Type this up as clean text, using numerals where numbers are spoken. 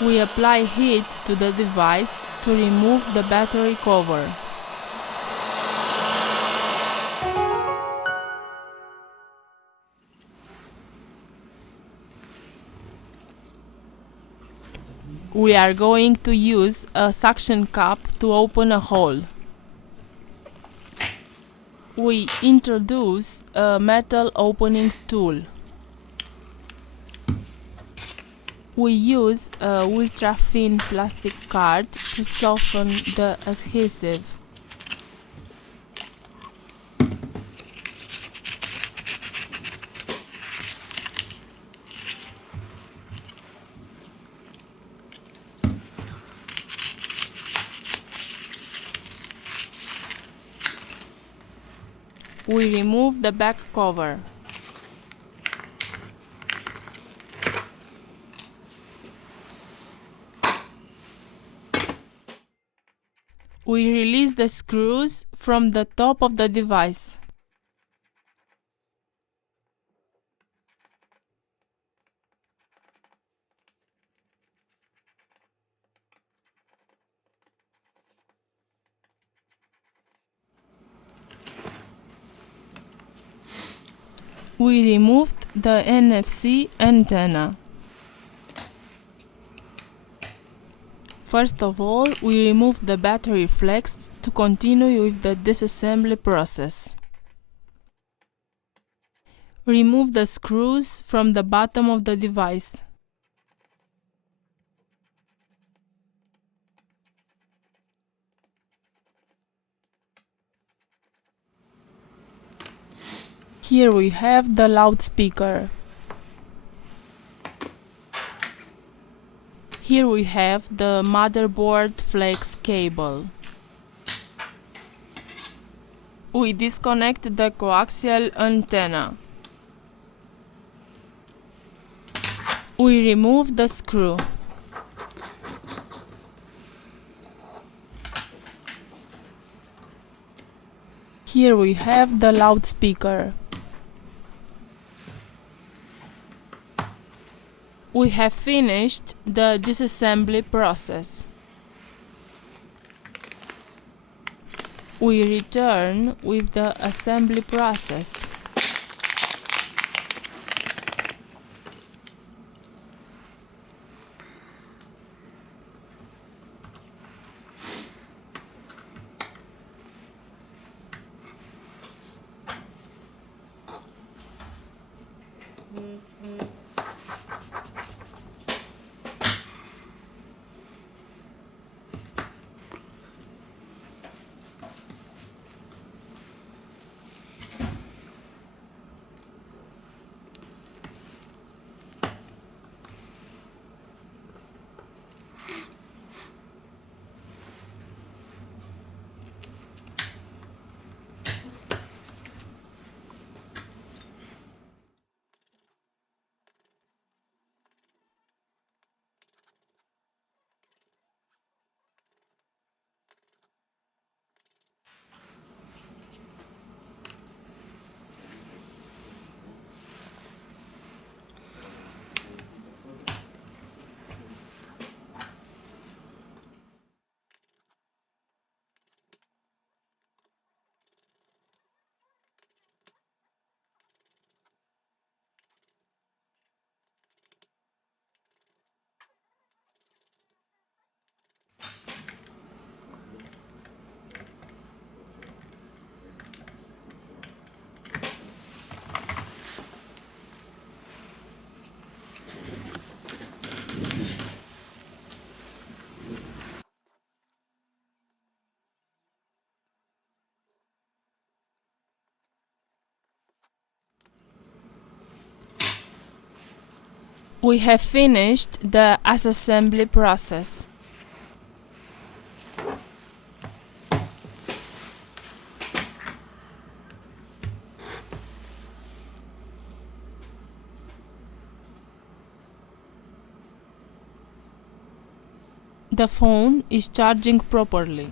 We apply heat to the device to remove the battery cover. We are going to use a suction cup to open a hole. We introduce a metal opening tool. We use a ultra-thin plastic card to soften the adhesive. We remove the back cover. We release the screws from the top of the device. We removed the NFC antenna. First of all, we remove the battery flex to continue with the disassembly process. Remove the screws from the bottom of the device. Here we have the loudspeaker. Here we have the motherboard flex cable. We disconnect the coaxial antenna. We remove the screw. Here we have the loudspeaker. We have finished the disassembly process. We return with the assembly process. We have finished the assembly process. The phone is charging properly.